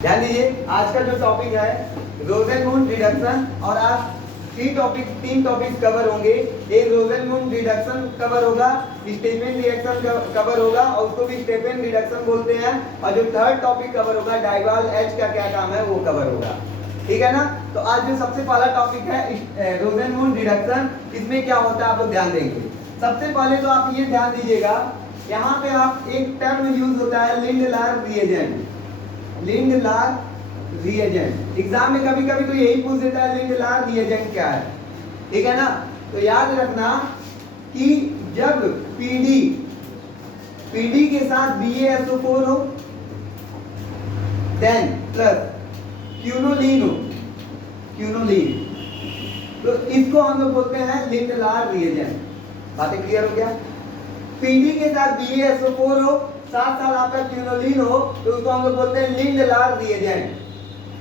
ध्यान दीजिए, आज का जो टॉपिक है रोसेनमून रिडक्शन, और आज तीन टॉपिक कवर होंगे। एक रोसेनमून रिडक्शन कवर होगा, स्टेफेन रिएक्शन कवर होगा और उसको भी स्टेफेन रिडक्शन बोलते हैं, और जो थर्ड टॉपिक कवर होगा डाइवाल एच का क्या काम है वो कवर होगा। ठीक है ना। तो आज जो सबसे पहला टॉपिक है रोसेनमून रिडक्शन, इसमें क्या होता है आप लोग ध्यान देंगे। सबसे पहले तो आप ये ध्यान दीजिएगा, यहाँ पे आप एक टर्म यूज होता है Lindlar reagent. Lindlar reagent exam में कभी कभी तो यही पूछ देता है लिंडलार रिएजेंट क्या है। ठीक है ना। तो याद रखना कि जब पीडी के साथ BaSO4 हो देन प्लस क्यूनोलीन हो, तो इसको हम लोग बोलते हैं लिंडलार रिएजेंट। बातें क्लियर हो गया। पीडी के साथ BaSO4 हो, साथ साथ आपका क्यूनोलीन हो, तो उसको हम लोग बोलते हैं लिंडलार रिएजेंट।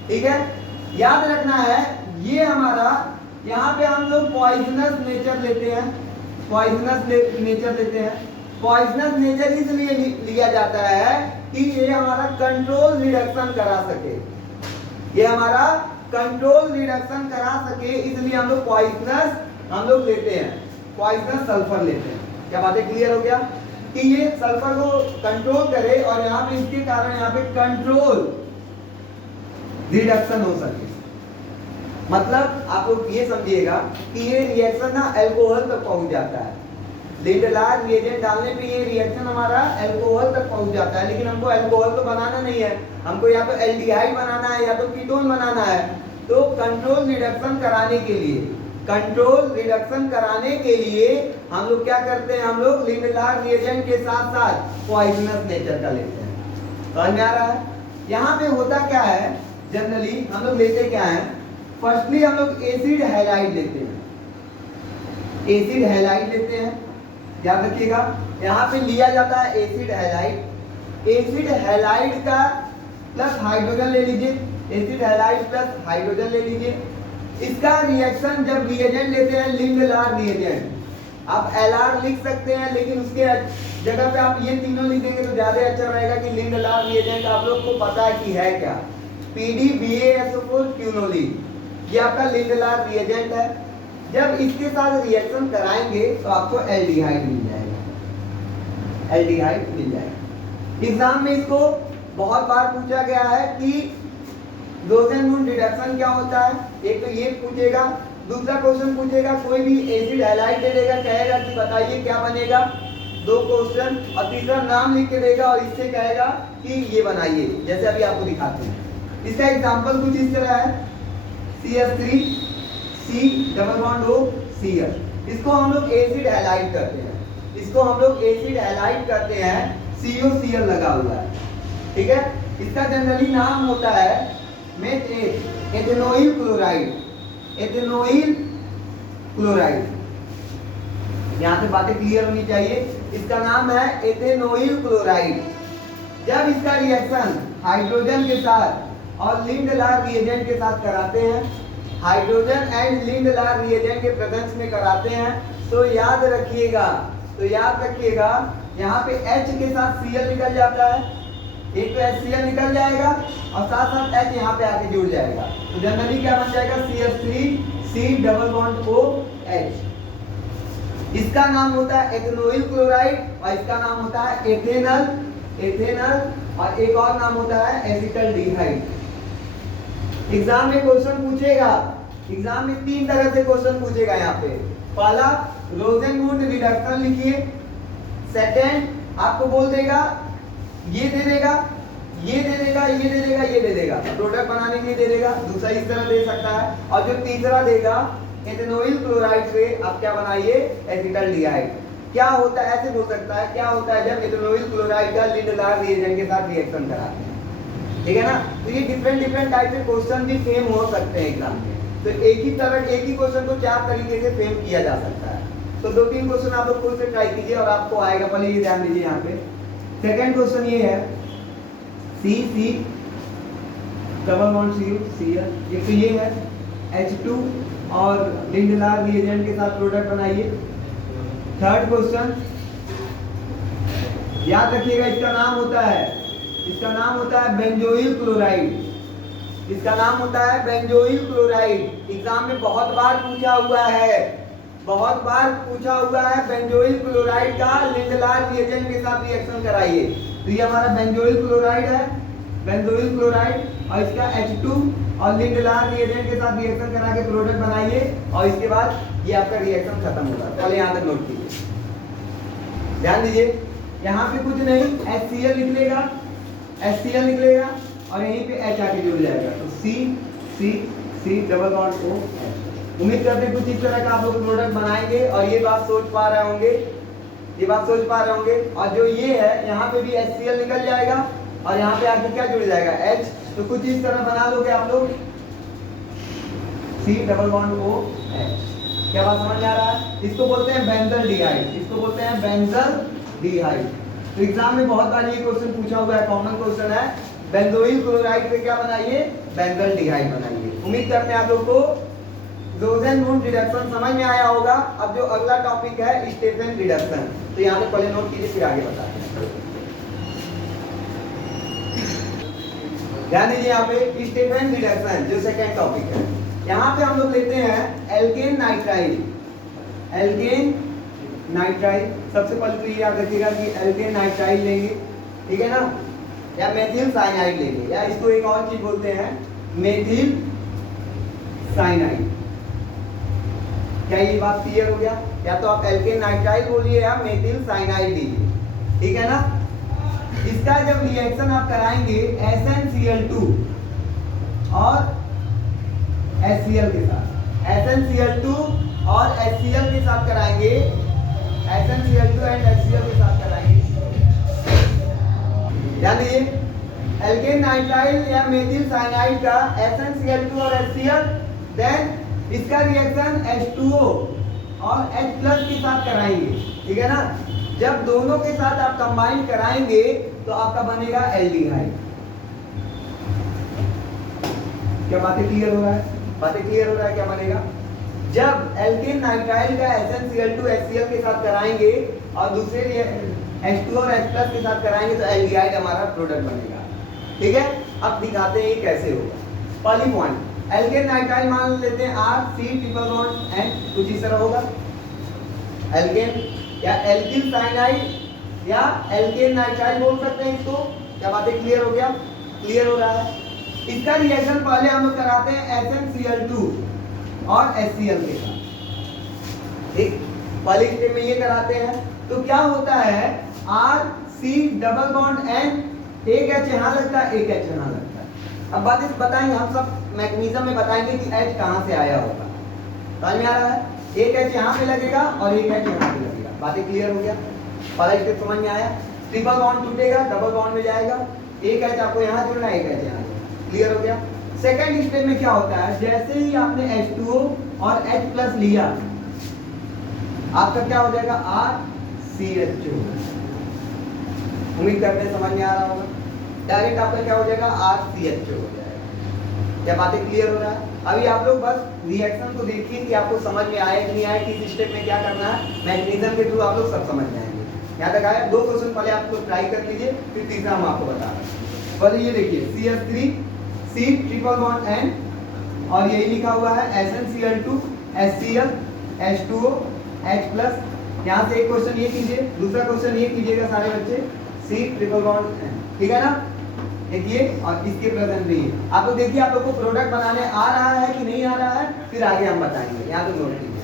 ठीक है। याद रखना है ये हमारा, यहाँ पे हम लोग पॉइजनस नेचर लेते हैं, पॉइजनस नेचर इसलिए लिया जाता है कि ये हमारा कंट्रोल रिडक्शन करा सके, इसलिए हम लोग पॉइजनस लेते हैं, पॉइजनस सल्फर लेते हैं। क्या बातें क्लियर हो गया कि ये सल्फर को कंट्रोल करे और यहाँ पे इसके कारण यहाँ पे कंट्रोल रिडक्शन हो सके। मतलब आप लोग ये समझिएगा कि ये रिएक्शन ना अल्कोहल तक पहुंच जाता है। लिंडलार रिएजेंट डालने पे ये रिएक्शन हमारा अल्कोहल तक पहुंच जाता है, लेकिन हमको अल्कोहल तो बनाना नहीं है, हमको या तो एल्डिहाइड बनाना है या तो कीटोन बनाना है। तो कंट्रोल रिडक्शन कराने के लिए हम लोग क्या करते हैं, हम लोग लिंडलार रिएजेंट के साथ साथ पॉइजनस नेचर का लेते हैं। समझ में आ रहा है। यहाँ पे होता क्या है, जनरली हम लोग लेते क्या है, फर्स्टली हम लोग एसिड हैलाइड लेते हैं, याद रखिएगा। यहाँ पे लिया जाता है एसिड हैलाइड का प्लस हाइड्रोजन ले लीजिए, एसिड हैलाइड प्लस हाइड्रोजन ले लीजिए। इसका रिएक्शन जब रिएजेंट लेते हैं लिंडलार रिएजेंट, आप LR लिख सकते हैं, लेकिन उसके जगह पे आप ये तीनों लिख देंगे तो ज्यादा अच्छा रहेगा कि लिंडलार रिएजेंट आप लोग को पता है कि है क्या। PD BaSO4 क्यूनोलीन, ये आपका लिंडलार रिएजेंट है। जब इसके साथ रिएक्शन कराएंगे तो आपको एल्डिहाइड मिल जाएगा। एग्जाम में इसको बहुत बार पूछा गया है कि रोसेनमून रिडक्शन क्या होता है। एक तो ये पूछेगा, दूसरा क्वेश्चन पूछेगा कोई भी एसिड हैलाइड दे देगा, कहेगा कि बताइए क्या बनेगा, 2 क्वेश्चन, और तीसरा नाम लिख के देगा और इससे कहेगा कि ये बनाइए, जैसे अभी आपको दिखाते हैं। इसका एग्जांपल कुछ इस तरह है, CH3 C double bond O Cl। इसको हम लोग एसिड हैलाइड करते हैं, COCl लगा हुआ है। ठीक है। इसका जनरली नाम होता है एथेनोइल क्लोराइड। यहाँ से बातें क्लियर होनी चाहिए। इसका नाम है एथेनोइल क्लोराइड। जब इसका रिएक्शन हाइड्रोजन के साथ और लिंडलार रिएजेंट के साथ कराते हैं, हाइड्रोजन एंड लिंडलार रिएजेंट के प्रेजेंस में कराते हैं, तो याद रखिएगा यहाँ पे H के साथ Cl निकल जाता है, एक तो HCl निकल जाएगा और साथ साथ H यहाँ पे आके जुड़ जाएगा, तो जनरली क्या बन जाएगा, CH3 C double bond OH। इसका नाम होता है एथेनोइल क्लोराइड और इसका नाम होता है एथेनल, और एक और नाम होता है एसिटल्डिहाइड। एग्जाम में क्वेश्चन पूछेगा, एग्जाम में 3 तरह से क्वेश्चन पूछेगा। यहाँ पे पहला रोसेनमून रिडक्शन लिखिए, सेकंड आपको बोल देगा ये दे देगा, प्रोडक्ट बनाने के लिए दे देगा, दूसरा इस तरह दे सकता है, और जो तीसरा देगा एथेनोइल क्लोराइड से आप क्या बनाइए, एसिटल्डिहाइड। क्या होता है, ऐसे बोल सकता है, क्या होता है जब एथेनोइल क्लोराइड का लिंडलार रिएजेंट के साथ रिएक्शन कराते हैं। ठीक है ना। तो ये डिफरेंट टाइप के क्वेश्चन भी सेम हो सकते हैं एग्जाम में। तो एक ही क्वेश्चन को 4 तरीके से फ्रेम किया जा सकता है। तो 2-3 क्वेश्चन आप लोग खुद से ट्राई कीजिए और आपको आएगा। पहले ये ध्यान दीजिए, यहाँ पे सेकंड क्वेश्चन ये है C डबल बॉन्ड Cl, एक तो ये है H2 और लिंडलार रिएजेंट के साथ प्रोडक्ट बनाइए। थर्ड क्वेश्चन याद रखिएगा, इसका नाम होता है इसका नाम होता है बेंजोइल क्लोराइड। इसका नाम होता है बेंजोइल क्लोराइड। एग्जाम में बहुत बार पूछा हुआ है, बहुत बार पूछा हुआ है बेंजोइल क्लोराइड का लिंडलार रिएजेंट के साथ रिएक्शन कराइए। तो ये हमारा बेंजोइल क्लोराइड है, बेंजोइल क्लोराइड, और इसका H2 और लिंडलार रिएजेंट के साथ रिएक्शन करा के प्रोडक्ट बनाइए और इसके बाद ये आपका रिएक्शन खत्म होगा। पहले यहाँ तक नोट कीजिए, ध्यान दीजिए। यहाँ पे कुछ नहीं, HCl लिख लेगा, HCl लिख लेगा और यहीं पे H आके जुड़ जाएगा, तो C डबल बॉन्ड O। उम्मीद करते हैं कुछ इस तरह का आप लोग प्रोडक्ट बनाएंगे और ये बात सोच पा रहे होंगे, ये बात सोच पा रहे होंगे। और जो ये है यहाँ पे भी HCl निकल जाएगा और यहाँ पे आके क्या जुड़ जाएगा, H। तो कुछ इस तरह बना लोगे आप लोग, C double bond O H। क्या बात समझ में आ रहा है? इसको बोलते हैं बेंजल्डिहाइड, इसको बोलते हैं बेंजल्डिहाइड। तो एग्जाम में बहुत बार ये क्वेश्चन पूछा हुआ है, कॉमन क्वेश्चन है, बेंजोइल क्लोराइड पे क्या बनाइए, बेंजल्डिहाइड बनाइए। उम्मीद करते हैं आप लोग को रोसेनमून रिडक्शन समझ में आया होगा। अब जो अगला टॉपिक है स्टेफेन रिडक्शन, तो यहाँ पे पहले नोट कीजिए फिर आगे बताते हैं। ध्यान दीजिए यहाँ पे स्टेफेन रिडक्शन जो सेकंड टॉपिक है, यहाँ पे हम लोग लेते हैं एल्केन नाइट्राइल। एल्केन नाइट्राइल सबसे पहले तो ये याद रखिएगा कि एल्केन नाइट्राइल लेंगे, ठीक है ना, या मेथिल साइनाइड लेंगे, या इसको एक और चीज बोलते हैं मेथिल साइनाइड। क्या ये बात क्लियर हो गया? या तो आप एल्केन नाइट्राइल बोलिए या मेथिल साइनाइड लीजिए, ठीक है ना। इसका जब रिएक्शन आप कराएंगे SnCl2 और HCl के साथ, SnCl2 और HCl के साथ कराएंगे, SnCl2 एंड HCl के साथ कराएंगे। ध्यान दीजिए, एल्केन नाइट्राइल या मेथिल साइनाइड का SnCl2 और HCl, देन इसका रिएक्शन H2O और H+ के साथ कराएंगे, ठीक है ना। जब दोनों के साथ आप कंबाइन कराएंगे तो आपका बनेगा एल्डिहाइड। क्या बातें क्लियर हो रहा है? बातें क्लियर हो रहा है? क्या बनेगा? जब एल्केन नाइट्राइल का SnCl2 HCl के साथ कराएंगे और दूसरे H2 और H+ के साथ कराएंगे तो एल्डिहाइड हमारा प्रोडक्ट बनेगा, ठीक है। अब दिखाते हैं ये कैसे होगा। पहली पॉइंट, एल्केन नाइट्राइल मान लेते हैं RC ट्रिपल बॉन्ड N, कुछ इस तरह होगा। एल्केन या एल्किल साइनाइड या एल्केन नाइट्राइल बोल सकते हैं इसको। क्या बातें क्लियर हो गया? क्लियर हो रहा है? इसका रिएक्शन पहले हम लोग कराते हैं SnCl2 और HCl के साथ, ठीक। पहले स्टेप में ये कराते हैं तो क्या होता है, RC डबल बॉन्ड N, एक H यहाँ लगता है, एक H यहाँ लगता है। अब बात इस बताएंगे, हम सब मैकेनिज्म में बताएंगे कि H कहाँ से आया होगा। समझ में आ रहा है? एक H यहाँ पे लगेगा और एक H यहाँ पे लगेगा। बातें क्लियर हो गया? पहला स्टेप समझ में आया? ट्रिपल बॉन्ड टूटेगा, डबल बॉन्ड में जाएगा, एक H आपको यहाँ जुड़ना है, एक H यहाँ जुड़ना। क्लियर हो गया? सेकंड स्टेप में क्या होता है, जैसे ही आपने H2O और H+ लिया, आपका क्या हो जाएगा, RCHO। उम्मीद करते हैं समझ में आ रहा होगा। डायरेक्ट आपका क्या हो जाएगा, RCHO हो जाएगा। क्या बातें क्लियर हो रहा है? अभी आप लोग बस रिएक्शन को देखिए कि आपको समझ में आया कि नहीं आया, किस स्टेप में क्या करना है। मैकेनिज्म के थ्रू आप लोग सब समझ जाएंगे। यहाँ तक आया? 2 क्वेश्चन पहले आप लोग ट्राई कर लीजिए, फिर तीसरा हम आपको बता रहे हैं। पहले ये देखिए, CH3 C triple bond N और यही लिखा हुआ है SnCl2 HCl H2O H+। यहाँ से एक क्वेश्चन ये कीजिए, दूसरा क्वेश्चन ये कीजिएगा सारे बच्चे, C ट्रिपल बॉन्ड N, ठीक है ना। देखिए और इसके प्रेजेंट रहिए। आप लोग देखिए आप लोग को प्रोडक्ट बनाने आ रहा है कि नहीं आ रहा है, फिर आगे हम बताएंगे। यहाँ तो नोट कीजिए,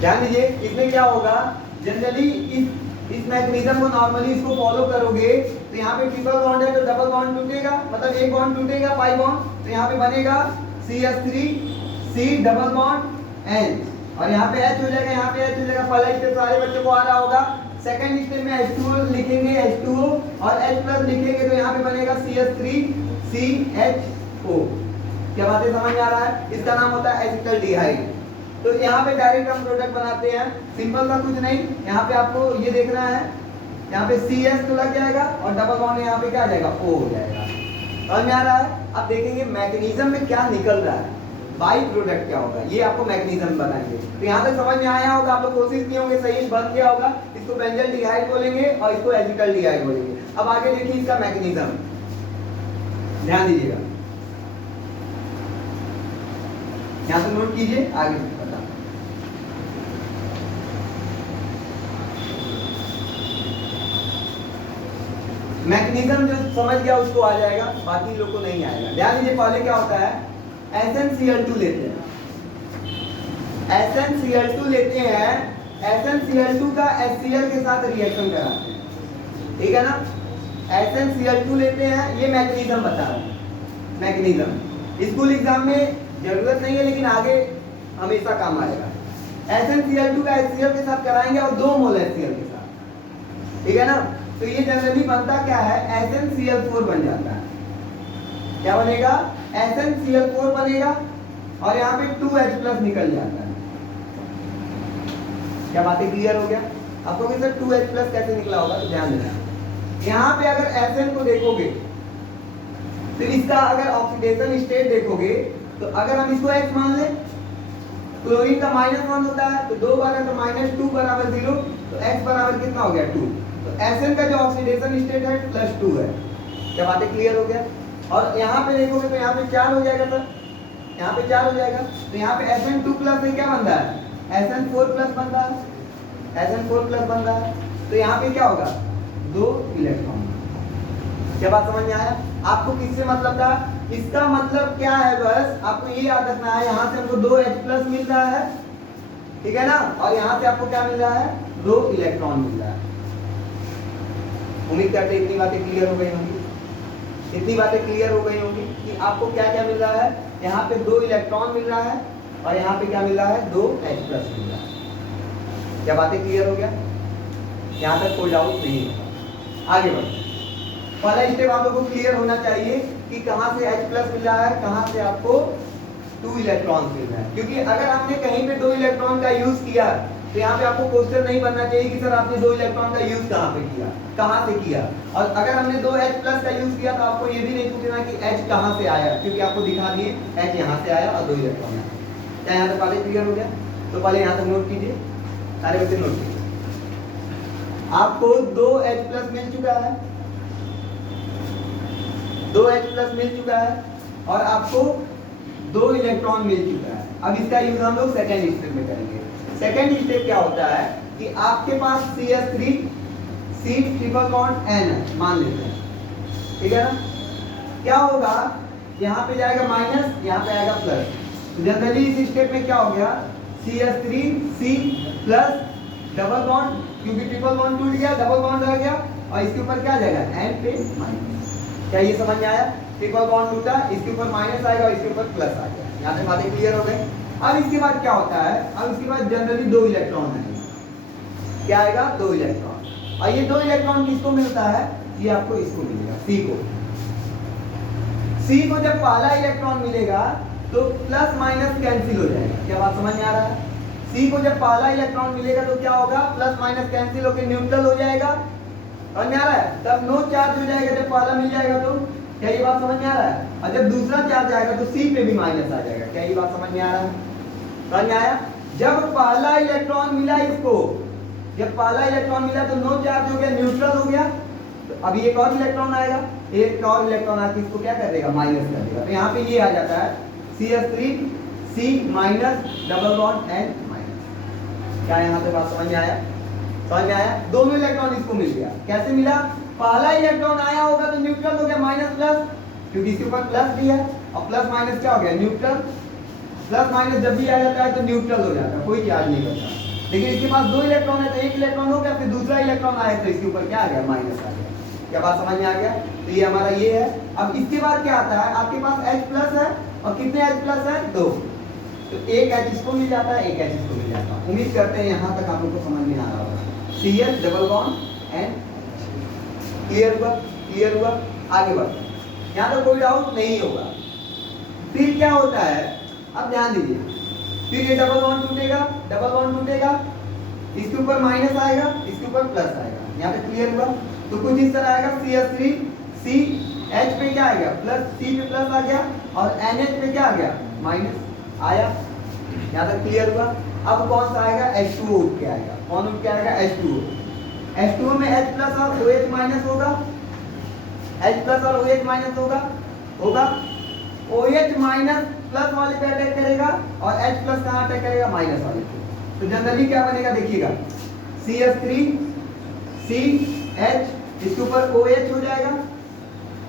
ध्यान दीजिए। इसमें क्या होगा, जनरली इस मैकेनिज्म को नॉर्मली इसको फॉलो करोगे तो यहाँ पे ट्रिपल बॉन्ड है तो डबल बॉन्ड टूटेगा, मतलब एक बॉन्ड टूटेगा, पाई बॉन्ड, तो यहाँ पे बनेगा CH3 C double bond N और यहाँ पे H हो जाएगा, यहाँ पे H हो जाएगा। पहला स्टेप सारे बच्चों को आ रहा होगा। सेकंड स्टेप में H2O लिखेंगे, H2O और H+ लिखेंगे तो यहाँ पे बनेगा CH3 CHO। क्या बातें समझ में आ रहा है? इसका नाम होता है एसिटल्डिहाइड। तो यहाँ पे डायरेक्ट हम प्रोडक्ट बनाते हैं, सिंपल सा कुछ नहीं। यहाँ पे आपको ये देखना है, यहाँ पे CS तो लग जाएगा और डबल बॉन्ड यहाँ पे क्या आ जाएगा, O हो जाएगा। समझ में आ रहा है? अब देखेंगे मैकेनिज्म में क्या निकल रहा है, बाई प्रोडक्ट क्या होगा, ये आपको मैकेनिज्म बताएंगे। तो यहाँ तक समझ में आया होगा, आप लोग कोशिश किए होंगे, सही बन गया होगा। इसको बेंजल्डिहाइड बोलेंगे और इसको एसिटल्डिहाइड बोलेंगे। अब आगे देखिए इसका मैकेनिज्म, ध्यान दीजिएगा, यहां से नोट कीजिए, आगे बता। मैकेनिज्म जो समझ गया उसको आ जाएगा, बाकी लोग को नहीं आएगा। ध्यान दीजिए, पहले क्या होता है, SnCl2 लेते हैं, SnCl2 लेते हैं, SnCl2 का HCl के साथ रिएक्शन कराते हैं, ठीक है ना। SnCl2 लेते हैं, ये मैकेनिज्म बता रहा हूं, मैकेनिज्म स्कूल एग्जाम में जरूरत नहीं है लेकिन आगे हमेशा काम आएगा। SnCl2 का HCl के साथ कराएंगे और 2 मोल HCl के साथ, ठीक है ना। तो ये जनरली बनता क्या है, SnCl4 बन जाता है। क्या बनेगा, SnCl4 बनेगा और यहाँ पे 2H+ निकल जाता है। क्या बातें क्लियर हो गया आपको कि सर 2H+ कैसे निकला होगा, तो ध्यान देना। यहाँ पे अगर Sn को देखोगे तो इसका अगर ऑक्सीडेशन स्टेट देखोगे तो अगर हम इसको H मान ले, क्लोरीन का -1 होता है तो 2 बार तो -2 बराबर 0, तो H बराबर कितना हो गया 2। तो Sn का जो ऑक्सीडेशन स्टेट है +2 है। क्या बातें क्लियर हो गया। और यहाँ पे देखोगे तो यहाँ पे 4 हो जाएगा सर, यहाँ पे 4 हो जाएगा, तो यहाँ पे Sn2+ से क्या बनता है, Sn4+ बनता है, Sn4+ बनता है। तो यहाँ पे क्या होगा, 2 इलेक्ट्रॉन। क्या बात समझ में आया आपको, किससे मतलब था, इसका मतलब क्या है, बस आपको ये याद रखना है, यहाँ से हमको 2H+ मिल रहा है, ठीक है ना, और यहाँ से आपको क्या मिल रहा है, 2 इलेक्ट्रॉन मिल रहा है। उम्मीद करते इतनी बातें क्लियर हो गई होंगी, इतनी बातें क्लियर हो गई होंगी कि आपको क्या क्या मिल रहा है, यहाँ पे 2 इलेक्ट्रॉन मिल रहा है और यहाँ पे क्या मिल रहा है, 2H+ मिल रहा है। क्या बातें क्लियर हो गया, यहाँ तक कोई डाउट नहीं है। आगे बढ़ो, पहला स्टेप आप लोगों को क्लियर होना चाहिए कि कहाँ से H+ मिल रहा है, कहाँ से आपको 2 इलेक्ट्रॉन मिल रहा है। क्योंकि अगर हमने कहीं पे 2 इलेक्ट्रॉन का यूज किया तो यहाँ पे आपको क्वेश्चन नहीं बनना चाहिए कि सर आपने 2 इलेक्ट्रॉन का यूज कहाँ पे किया, कहाँ से किया। और अगर हमने 2H+ का यूज किया तो आपको ये भी नहीं पूछना कि H कहाँ से आया, क्योंकि आपको दिखा दिए H यहाँ से आया और 2 इलेक्ट्रॉन आया। क्या यहाँ तक पहले क्लियर हो गया, तो पहले यहाँ तक नोट कीजिए, सारे बच्चे नोट कीजिए। आपको 2H+ मिल चुका है, 2H+ मिल चुका है और आपको 2 इलेक्ट्रॉन मिल चुका है। अब इसका यूज हम लोग सेकेंड स्टेप में करेंगे। सेकेंड स्टेप क्या होता है कि आपके पास CH3 C≡N मान लेते हैं, ठीक है ना। क्या होगा, यहाँ पे जाएगा माइनस, यहाँ पे आएगा प्लस। जनरली इस स्टेप में क्या हो गया, CH3 C plus double bond, क्योंकि ट्रिपल बॉन्ड टूट गया, डबल बॉन्ड रह गया और इसके ऊपर क्या जाएगा, N पे माइनस। क्या ये समझ में आया, ट्रिपल बॉन्ड टूटा, इसके ऊपर माइनस आएगा और इसके ऊपर प्लस आ गया। यहाँ पे बातें क्लियर हो गई। अब इसके बाद क्या होता है, अब इसके बाद जनरली 2 इलेक्ट्रॉन आएगा। क्या आएगा, 2 इलेक्ट्रॉन। और ये 2 इलेक्ट्रॉन किसको मिलता है, ये आपको इसको मिलेगा, C को। C को जब पहला इलेक्ट्रॉन मिलेगा तो प्लस माइनस कैंसिल हो जाएगा। क्या बात समझ में आ रहा है, C को जब पहला इलेक्ट्रॉन मिलेगा तो क्या होगा, प्लस माइनस कैंसिल होकर न्यूट्रल हो जाएगा। समझ में आ रहा है, तब नो चार्ज हो जाएगा जब पहला मिल जाएगा तो। क्या ये बात समझ में आ रहा है, और जब दूसरा चार्ज आएगा तो C पे भी माइनस आ जाएगा। क्या ये बात समझ में आ रहा है, समझ में आया। जब पहला इलेक्ट्रॉन मिला इसको, जब पहला इलेक्ट्रॉन मिला तो नो चार्ज हो गया, न्यूट्रल हो गया। तो अभी एक और इलेक्ट्रॉन आएगा, एक और इलेक्ट्रॉन आके इसको क्या कर देगा, माइनस कर देगा। तो यहाँ पे ये आ जाता है CH3 C minus double bond N minus. क्या यहाँ पे बात समझ में आया, समझ में आया। दोनों इलेक्ट्रॉन इसको मिल गया। कैसे मिला, पहला इलेक्ट्रॉन आया होगा तो न्यूट्रल हो गया, माइनस प्लस, क्योंकि इसके ऊपर प्लस भी है, और प्लस माइनस क्या हो गया, न्यूट्रल। प्लस माइनस जब भी आ जाता है तो न्यूट्रल हो जाता है, कोई चार्ज नहीं करता। लेकिन इसके पास 2 इलेक्ट्रॉन है तो एक इलेक्ट्रॉन हो गया, फिर दूसरा इलेक्ट्रॉन आया तो इसके ऊपर क्या आ गया, माइनस आ गया। क्या बात समझ में आ गया। तो ये हमारा ये है। अब इसके बाद क्या आता है, आपके पास H+ है और कितने H+ है, 2। तो एक H इसको मिल जाता है, एक H इसको मिल जाता है। उम्मीद करते हैं यहाँ तक आप लोग को समझ में आ रहा होगा। CH double bond N, clear हुआ, क्लियर हुआ। आगे बढ़ते हैं, यहाँ तो कोई डाउट नहीं होगा। फिर क्या होता है, अब ध्यान दीजिए, फिर ये डबल बॉन्ड टूटेगा, डबल बॉन्ड टूटेगा, इसके ऊपर माइनस आएगा, इसके ऊपर प्लस आएगा। यहाँ पे क्लियर हुआ। तो कुछ इस तरह आएगा, CH3 C H पे क्या आ गया, प्लस, C पे प्लस आ गया और NH पे क्या आ गया, माइनस आया। यहाँ तक क्लियर हुआ। अब कौन सा आएगा, H2O उठ के आएगा। कौन उठ के आएगा, H2O। H2O में H+ और OH- होगा, H प्लस और OH माइनस होगा OH माइनस प्लस वाले पे अटैक करेगा और H प्लस कहाँ अटैक करेगा, माइनस वाले पे। तो जनरली क्या बनेगा देखिएगा, CH3 CH, इसके ऊपर OH हो जाएगा,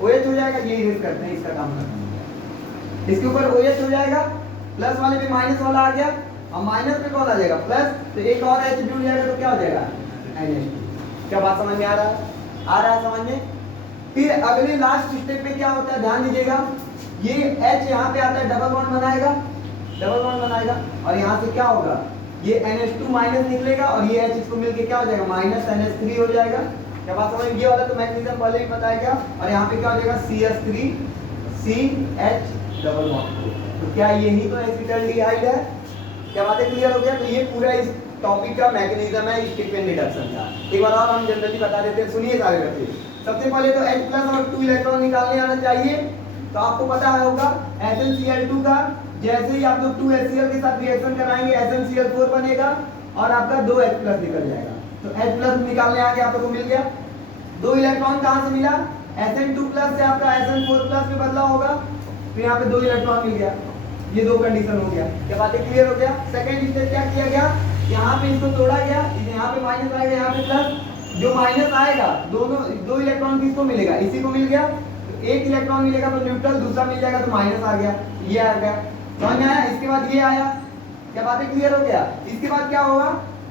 OH हो जाएगा, ये यूज करते हैं, इसका काम करते हैं। इसके ऊपर OH हो जाएगा, प्लस वाले पे माइनस वाला आ गया और माइनस पे कौन आ जाएगा, प्लस, तो एक और H जुड़ जाएगा तो क्या हो जाएगा, NH2। क्या बात समझ में आ रहा है, आ रहा है समझ में। फिर अगले लास्ट स्टेप पे क्या होता है, ध्यान दीजिएगा, ये H यहाँ पे आता है, डबल बॉन्ड बनाएगा और यहाँ से क्या होगा, ये NH2 माइनस निकलेगा और ये H इसको मिलके क्या हो जाएगा, माइनस NH3 हो जाएगा। क्या बात समझ में, ये वाला तो मैग्नीशियम पहले ही बताया गया। और यहाँ पे क्या हो जाएगा, CH3 CH डबल बॉन्ड। तो क्या यही तो एसिटाल्डिहाइड है। क्या बातें क्लियर हो गया। तो ये पूरा इस टॉपिक का मैकेनिज्म है स्टीफन रिडक्शन का। एक बार और हम जनरली बता देते हैं, सुनिए सारे बच्चे। सबसे पहले तो H प्लस और 2 इलेक्ट्रॉन निकालने आना चाहिए। तो आपको पता होगा SnCl2 का जैसे ही आप लोग 2HCl के साथ रिएक्शन कराएंगे SnCl4 बनेगा और आपका 2H प्लस निकल जाएगा। तो H प्लस निकालने आ गया, आप लोगों को मिल गया। 2 इलेक्ट्रॉन कहाँ से मिला, Sn2 प्लस से आपका Sn4 प्लस में बदला होगा, तो यहाँ पे 2 इलेक्ट्रॉन मिल गया। ये 2 कंडीशन हो गया। क्या बातें क्लियर हो गया। सेकंड स्टेप क्या किया गया, यहाँ पे इसको तोड़ा गया, यहाँ पे माइनस आएगा, यहाँ पे प्लस। जो माइनस आएगा दोनों 2 इलेक्ट्रॉन किसको मिलेगा, इसी को मिल गया। तो एक इलेक्ट्रॉन मिलेगा तो न्यूट्रल, दूसरा मिल जाएगा तो माइनस आ गया, ये आ गया। समझ में आया। इसके बाद ये आया। क्या बातें क्लियर हो गया। इसके बाद क्या होगा,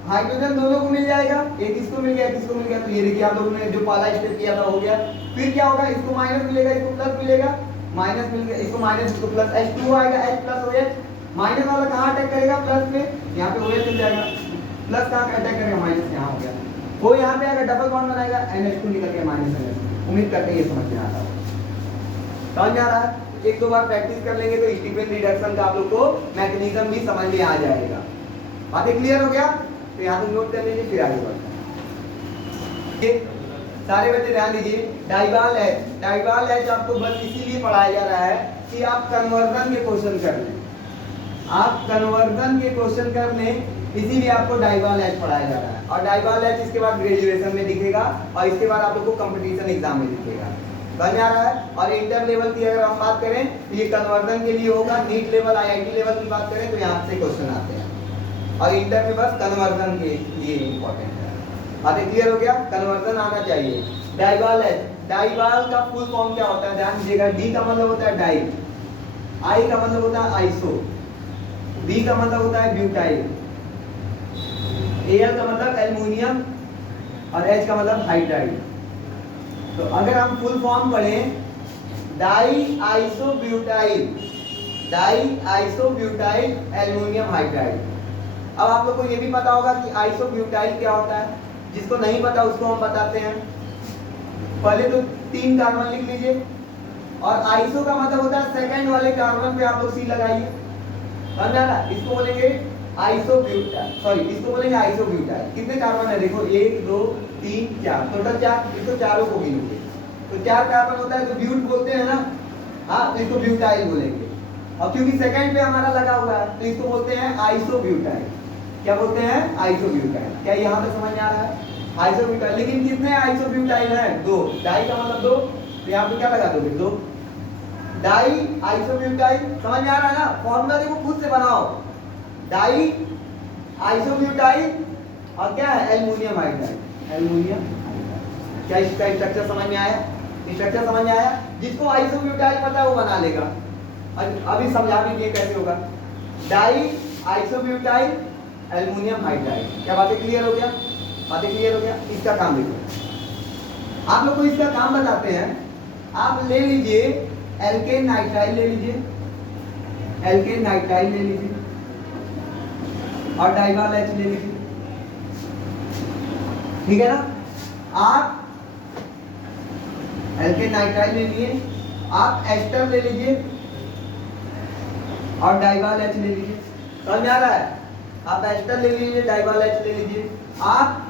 हाइड्रोजन दोनों को मिल जाएगा, एक इसको मिल गया, एक इसको मिल गया। तो ये देखिए आप लोगों ने जो पहला स्टेप किया था हो गया। फिर क्या होगा, इसको माइनस मिलेगा, इसको प्लस मिलेगा, माइनस मिल गया, इसको माइनस, इसको प्लस, H2 आएगा, H प्लस OH। माइनस वाला कहाँ अटैक करेगा, प्लस पे, यहाँ पे OH मिल जाएगा। प्लस कहाँ अटैक करेगा, माइनस यहाँ हो गया। वो यहाँ पे आएगा, डबल बॉन्ड बनाएगा, NH2 निकल के माइनस NH2। उम्मीद करते हैं ये समझ में आता है। समझ में आ रहा है। एक दो बार प्रैक्टिस कर लेंगे तो स्टीफन रिडक्शन का आप लोग को मैकेनिज्म भी समझ में आ जाएगा। बातें क्लियर हो गया। तो यहाँ पे नोट कर लीजिए, फिर आगे बढ़ते हैं। सारे बच्चे ध्यान दीजिए, डाइवाल एच आपको बस इसीलिए पढ़ाया जा रहा है कि आप कन्वर्जन के क्वेश्चन कर लें, आप कन्वर्जन के क्वेश्चन कर लें, इसीलिए आपको डाइवाल एच पढ़ाया जा रहा है। और डाइवाल एच इसके बाद ग्रेजुएशन में दिखेगा और इसके बाद आप लोग को कंपटीशन एग्जाम में दिखेगा। समझ में आ रहा है। और इंटर लेवल की अगर हम बात करें तो ये कन्वर्जन के लिए होगा। नीट लेवल IIT लेवल की बात करें तो यहाँ से क्वेश्चन आते हैं और इंटर में बस कन्वर्जन के लिए इंपॉर्टेंट है। बातें क्लियर हो गया। कन्वर्जन आना चाहिए। डाइवाल एच, डाइवाल का फुल फॉर्म क्या होता है, ध्यान दीजिएगा। डी का मतलब होता है डाई, आई का मतलब होता है आइसो, बी का मतलब होता है ब्यूटाइल, Al का मतलब एल्युमिनियम और H का मतलब हाइड्राइड। तो अगर हम फुल फॉर्म पढ़ें, डाई आइसोब्यूटाइल एल्युमिनियम हाइड्राइड। अब आप लोग को ये भी पता होगा कि आइसोब्यूटाइल क्या होता है। जिसको नहीं पता उसको हम बताते हैं। पहले तो 3 कार्बन लिख लीजिए और आइसो का मतलब होता है सेकंड वाले कार्बन पे आप लोग सी लगाइए। समझ आ रहा। इसको बोलेंगे आइसोब्यूटाइल, सॉरी इसको बोलेंगे आइसोब्यूटाइल। कितने कार्बन है देखो, 1 2 3 4, टोटल 4। इसको चारों को गिनोगे तो 4 कार्बन होता है, तो ब्यूट बोलते हैं ना। हाँ, तो इसको ब्यूटाइल बोलेंगे। और क्योंकि सेकंड पे हमारा लगा हुआ है तो इसको बोलते हैं आइसोब्यूटाइल। क्या बोलते हैं, आइसोब्यूटाइल। क्या यहाँ पे समझ में आ रहा है, आइसोब्यूटाइल। लेकिन कितने आइसोब्यूटाइल है, 2। डाई का मतलब 2, तो यहाँ पे क्या लगा दोगे, 2। Die isobutyl. समझ में आ रहा है ना। फॉर्मूला देखो खुद से बनाओ, डाई आइसोब्यूटाइल और क्या है, एल्युमिनियम हाइड्राइड, एल्युमिनियम हाइड्राइड। क्या इसका स्ट्रक्चर समझ में आया, स्ट्रक्चर समझ में आया। जिसको आइसोब्यूटाइल पता है वो बना लेगा। अभी समझा भी दिए कैसे होगा। Die isobutyl aluminium hydride. क्या बातें क्लियर हो गया, बातें क्लियर हो गया। इसका काम देखो, आप लोग को इसका काम बताते हैं। आप ले लीजिए एल्केन नाइट्राइल ले लीजिए, एल्केन नाइट्राइल ले लीजिए और डाइवाल एच ले लीजिए, ठीक है ना। आप एल्केन नाइट्राइल ले लिए, आप एस्टर ले लीजिए और डाइवाल एच ले लीजिए। समझ में आ रहा है। आप एस्टर ले लीजिए, डाइवाल एच ले लीजिए, आप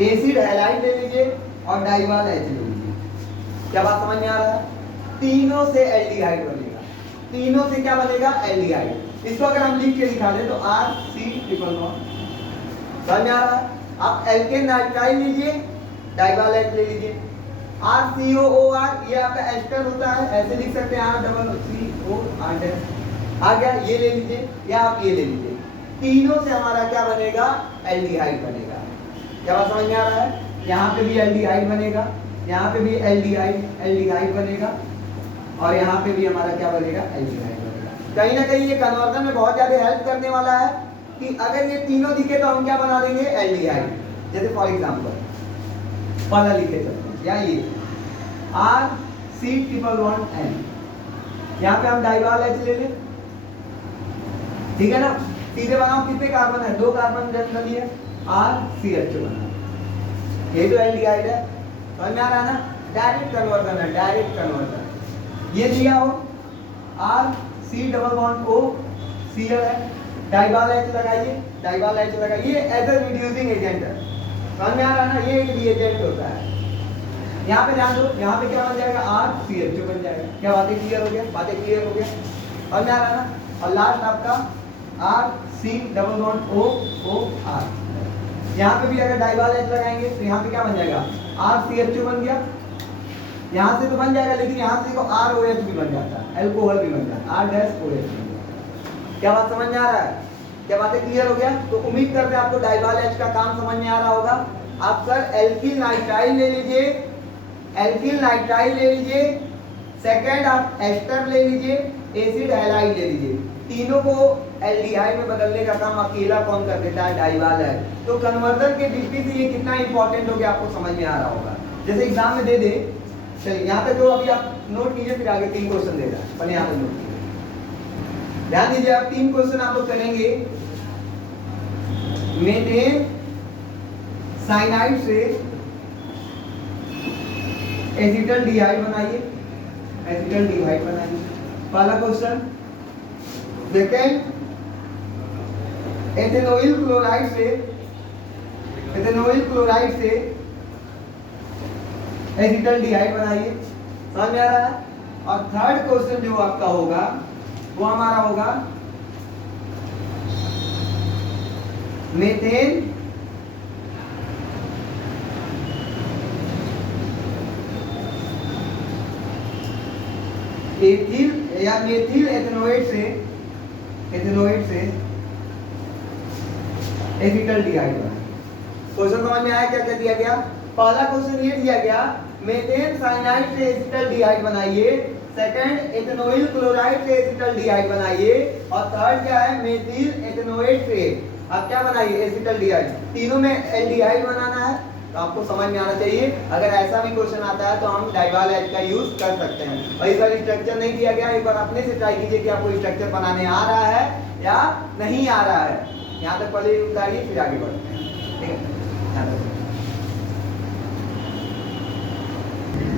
एसिड हैलाइड ले लीजिए और डाइवाल एच ले लीजिए। क्या बात समझ में आ रहा है। तीनों से एल्डिहाइड बनेगा, तीनों से क्या बनेगा, एल्डिहाइड। इसको अगर हम लिख के दिखा दें तो RC111। समझ में आ रहा है। आप एल्केन नाइट्राइल लीजिए, डाइवाल एच ले लीजिए, RCOOR ये आपका एस्टर होता है, ऐसे लिख सकते हैं RCOR आ गया, ये ले लीजिए या आप ये ले लीजिए। तीनों से हमारा क्या बनेगा, एल्डिहाइड बनेगा। क्या बात समझ में आ रहा है? यहाँ पे भी एल्डिहाइड बनेगा, यहाँ पे भी एल्डिहाइड बनेगा और यहाँ पे भी हमारा क्या बनेगा, एल्डिहाइड बनेगा। कहीं ना कहीं ये कन्वर्जन में बहुत ज्यादा हेल्प करने वाला है कि अगर ये तीनों दिखे तो हम क्या बना देंगे, एल्डिहाइड। जैसे फॉर एग्जांपल पहला लिखे चलते हैं, या ये RC111N, यहाँ पे हम डाइवाल H ले लें, ठीक है ना। सीधे बनाओ, कितने कार्बन है, 2 कार्बन जनरली है, RCH बना, ये जो एल्डिहाइड है, समझ में आ रहा है ना। डायरेक्ट कन्वर्जन है, डायरेक्ट कन्वर्जन। ये दिया हो RC⋅O Cl है, डाइवाल H लगाइए, डाइवाल H लगाइए, एज अ रिड्यूसिंग एजेंट है, समझ में आ रहा है ना, ये एक रिएजेंट होता है। यहाँ पे ध्यान दो, यहाँ पे क्या बन जाएगा, RCHO बन जाएगा। क्या बातें क्लियर हो गया, बातें क्लियर हो गया, समझ में आ रहा है ना। और लास्ट आपका RC⋅OOR, यहाँ पे भी अगर डाइवाल H लगाएंगे तो यहाँ पे क्या बन जाएगा, RCHO बन गया, यहाँ से तो बन जाएगा, लेकिन यहाँ से देखो ROH भी बन जाता है, अल्कोहल भी बन जाता है, R-OH बन जाता है। क्या बात समझ में आ रहा है, क्या बातें क्लियर हो गया? तो उम्मीद करते हैं आपको डाइवाल H का काम समझ में आ रहा होगा। आप सर एल्किल नाइट्राइल ले लीजिए, एल्किल नाइट्राइल ले लीजिए, सेकंड आप एस्टर ले लीजिए, एसिड हैलाइड ले लीजिए, तीनों को एल्डिहाइड में बदलने का काम अकेला कौन कर देता है, डाइवाल H। तो कन्वर्जन के दृष्टि से ये कितना इंपॉर्टेंट हो गया आपको समझ में आ रहा होगा। जैसे एग्जाम में दे दे, चलिए यहाँ तक तो अभी आप नोट कीजिए, फिर आगे 3 क्वेश्चन दे रहा है, पहले यहाँ पे नोट कीजिए, ध्यान दीजिए। आप 3 क्वेश्चन आप लोग करेंगे। मेथेन साइनाइड से एसिटल्डिहाइड बनाइए, एसिटल्डिहाइड बनाइए, पहला क्वेश्चन। सेकंड, एथेनॉइल क्लोराइड से एसिटल्डिहाइड बनाइए, समझ में आ रहा है। और थर्ड क्वेश्चन जो आपका होगा वो हमारा होगा मेथेन एथिल या मेथिल एथेनोएट से एसिटल्डिहाइड बना। क्वेश्चन समझ में आया क्या क्या दिया गया? पहला क्वेश्चन ये दिया गया, मेथेन साइनाइड से एसिटल्डिहाइड बनाइए, सेकंड एथेनॉइल क्लोराइड से एसिटल्डिहाइड बनाइए, और थर्ड क्या है, मेथिल एथेनोएट से आप क्या बनाइए, एसिटल्डिहाइड। तीनों में एल्डिहाइड बनाना है, तो आपको समझ में आना चाहिए। अगर ऐसा भी क्वेश्चन आता है तो हम डाइवाल H का यूज कर सकते हैं। और इस बार स्ट्रक्चर नहीं दिया गया, एक बार अपने से ट्राई कीजिए कि आपको स्ट्रक्चर बनाने आ रहा है या नहीं आ रहा है। यहाँ तक पहले उतारिए, फिर आगे बढ़ते हैं, ठीक है।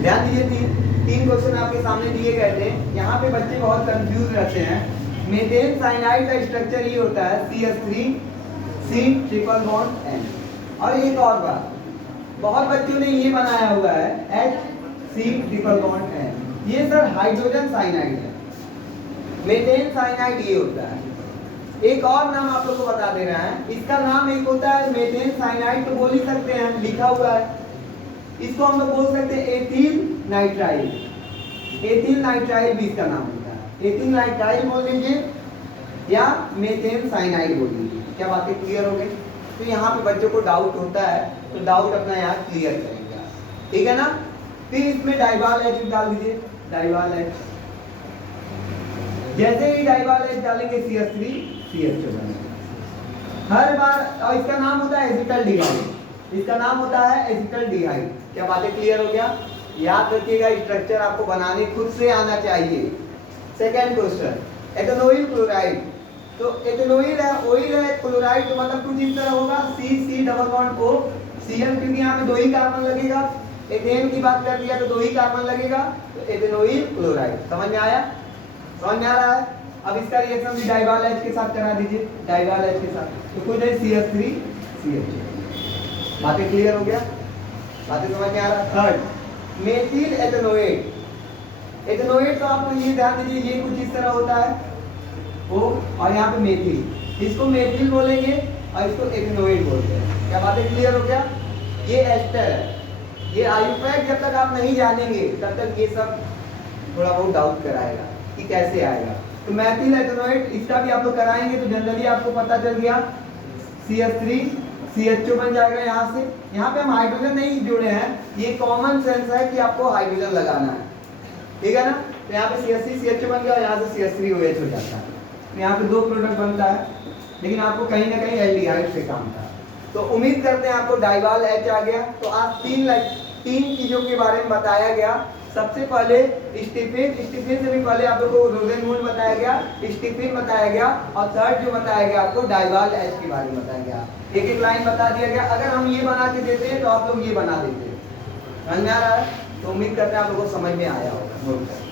ध्यान दीजिए, 3 क्वेश्चन आपके सामने दिए गए थे। यहाँ पे बच्चे बहुत कंफ्यूज रहते हैं। मेथेन साइनाइड का स्ट्रक्चर ये होता है CH3C⋅N। और एक और बात, बहुत बच्चों ने ये बनाया हुआ है HC⋅N, ये सर हाइड्रोजन साइनाइड है। मेथेन साइनाइड ये होता है। एक और नाम आप लोग को बता दे रहे हैं, इसका नाम एक होता है मेथेन साइनाइड, तो बोल ही सकते हैं, लिखा हुआ है। इसको हम लोग बोल सकते हैं एथिल नाइट्राइल, एथिल नाइट्राइल भी इसका नाम होता है। एथिल नाइट्राइल बोल लीजिए या मेथेन साइनाइड बोल लीजिए। क्या बातें क्लियर हो गई? तो यहाँ पे बच्चों को डाउट होता है, तो डाउट अपना यहाँ क्लियर करेंगे आप, ठीक है ना। फिर इसमें डाइवाल H डाल दीजिए, डाइवाल H। जैसे ही डाइवाल H डालेंगे CH3CH2 बनेगा हर बार। और इसका नाम होता है एसिटल्डिहाइड, इसका नाम होता है एसिटल्डिहाइड। क्या बातें क्लियर हो गया? याद रखिएगा, स्ट्रक्चर आपको बनाने खुद से आना चाहिए। Second question, ethanoyl chloride. तो एथेनॉइल है, ऑयल है, क्लोराइड, तो मतलब कुछ इस तरह होगा C⋅O Cl, क्योंकि यहाँ पे 2 ही कार्बन लगेगा। एथेन की बात कर दिया तो 2 ही कार्बन लगेगा, तो एथेनॉइल क्लोराइड। समझ में आया? समझ में आ रहा है? अब इसका रिएक्शन भी डाइवाल H के साथ करा दीजिए, डाइवाल H के साथ, तो कुछ है CH3CH2। बातें क्लियर हो गया? बातें समझ में आ रहा है? Third, methyl ethanoate. एथेनोएट तो आपको ये ध्यान दीजिए, ये कुछ इस तरह होता है ओ, और यहाँ पे मेथिल, इसको मेथिल बोलेंगे और इसको एथेनोएट बोलते हैं। क्या बातें क्लियर हो गया? ये एस्टर है, ये आयुपैक जब तक आप नहीं जानेंगे तब तक ये सब थोड़ा बहुत डाउट कराएगा कि कैसे आएगा। तो मैथिल एथेनोएट इसका भी आप लोग कराएंगे तो जनरली आपको पता चल गया CH3 CHO बन जाएगा। यहाँ से यहाँ पे हम हाइड्रोजन नहीं जुड़े हैं, ये कॉमन सेंस है कि आपको हाइड्रोजन लगाना है, ठीक है ना। तो यहाँ पे CH3 CHO बन गया, यहाँ से CH3OH हो जाता है। तो यहाँ पे 2 प्रोडक्ट बनता है, लेकिन आपको कहीं ना कहीं एल्डिहाइड से काम था। तो उम्मीद करते हैं आपको डाइवाल H आ गया। तो आज 3 चीजों के बारे में बताया गया। सबसे पहले स्टीफिन से भी पहले आप लोगों को रोजेनमूड बताया गया, स्टीफिन बताया गया, और थर्ड जो बताया गया आपको डाइवाल H के बारे में बताया गया। एक लाइन बता दिया गया, अगर हम ये बना के देते हैं तो आप लोग ये बना देते हैं। समझ में आ रहा है? तो उम्मीद करते हैं आप लोगों को समझ में आया होगा।